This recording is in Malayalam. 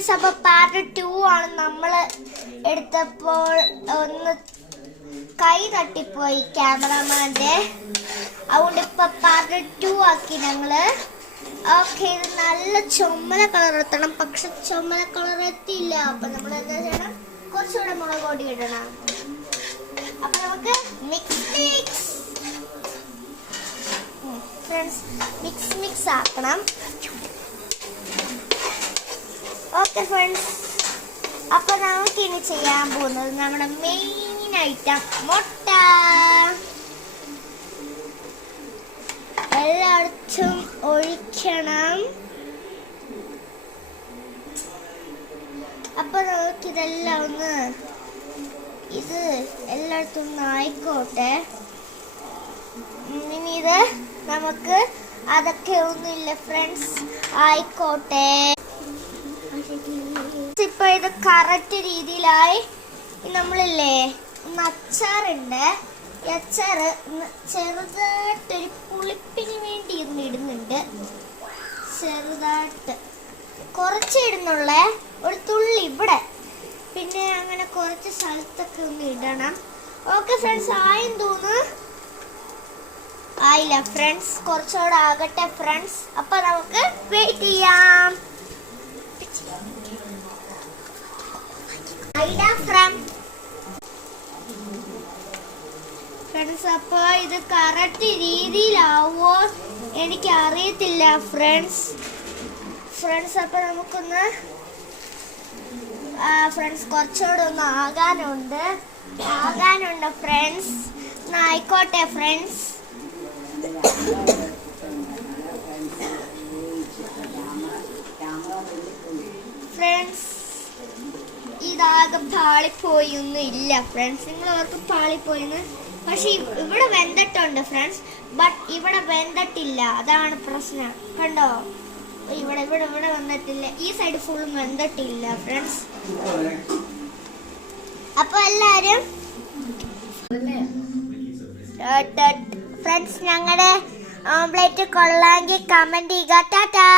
ഫ്രണ്ട്സ്, അപ്പോൾ പാർട്ട് 2 ആണ്. നമ്മൾ എടുത്തപ്പോൾ ഒന്ന് കൈ തട്ടിപ്പോയി ക്യാമറമാൻ്റെ, അതുകൊണ്ട് ഇപ്പൊ പാർട്ട് 2 ആക്കി ഞങ്ങള്. ഓക്കെ, ഇത് നല്ല ചുമല കളർ എത്തണം, പക്ഷെ ചുമല കളർ എത്തിയില്ല. അപ്പൊ നമ്മൾ എന്താ ചെയ്യണം, കുറച്ചുകൂടെ മുളക് പൊടി ഇടണം. അപ്പൊ നമുക്ക് മിക്സ് ഫ്രണ്ട്സ് ആക്കണം. ഓക്കെ ഫ്രണ്ട്സ്, അപ്പൊ നമുക്ക് ഇനി ചെയ്യാൻ പോകുന്നത് നമ്മുടെ മെയിൻ ഐറ്റം മുട്ട. എല്ലായിടത്തും ഒഴിക്കണം. അപ്പൊ നമുക്കിതെല്ലാം ഒന്ന് എല്ലായിടത്തും ഒന്ന് ആയിക്കോട്ടെ. ഇനി ഇത് നമുക്ക് അതൊക്കെ ഒന്നുമില്ല ഫ്രണ്ട്സ്, ആയിക്കോട്ടെ. ഇപ്പൊ ഇത് കറക്റ്റ് രീതിയിലായി. നമ്മളില്ലേ അച്ചാറുണ്ട്, ഈ അച്ചാറ് ചെറുതായിട്ടൊരു പുളിപ്പിന് വേണ്ടി ഇന്ന് ഇടുന്നുണ്ട്. ചെറുതായിട്ട് കുറച്ച് ഇടുന്നുള്ള, ഒരു തുള്ളി ഇവിടെ, പിന്നെ അങ്ങനെ കുറച്ച് സ്ഥലത്തൊക്കെ ഒന്ന് ഇടണം. ഓക്കെ ഫ്രണ്ട്സ്, ആയെന്ന് തോന്നുന്നു. ആയില്ല ഫ്രണ്ട്സ്, കുറച്ചുകൂടെ ആകട്ടെ ഫ്രണ്ട്സ്. അപ്പൊ നമുക്ക് വെയിറ്റ് ചെയ്യാം. ഫ്രണ്ട്സ്, അപ്പൊ ഇത് കറക്റ്റ് രീതിയിലാവോ എനിക്ക് അറിയത്തില്ല ഫ്രണ്ട്സ്. അപ്പൊ നമുക്കൊന്ന് കുറച്ചുകൂടെ ഒന്ന് ആകാനുണ്ട് ഫ്രണ്ട്സ്. ആയിക്കോട്ടെ ഫ്രണ്ട്സ്. ഇതാകെ പാളിപ്പോയൊന്നും ഇല്ല ഫ്രണ്ട്സ്. നിങ്ങൾ അവർക്ക് പാളിപ്പോയിന്ന്, പക്ഷെ ഇവിടെ വെന്തിട്ടുണ്ട് ഫ്രണ്ട്സ്, ബട്ട് ഇവിടെ വെന്തിട്ടില്ല. അതാണ് പ്രശ്നം. കണ്ടോ, ഇവിടെ വന്നിട്ടില്ല. ഈ സൈഡ് ഫുള്ളും വെന്തിട്ടില്ല ഫ്രണ്ട്സ്. അപ്പൊ എല്ലാരും ഫ്രണ്ട്സ്, ഞങ്ങളുടെ ഓംപ്ലേറ്റ് കൊള്ളാമെങ്കിൽ കമന്റ് ചെയ്യുക. ടാറ്റാ.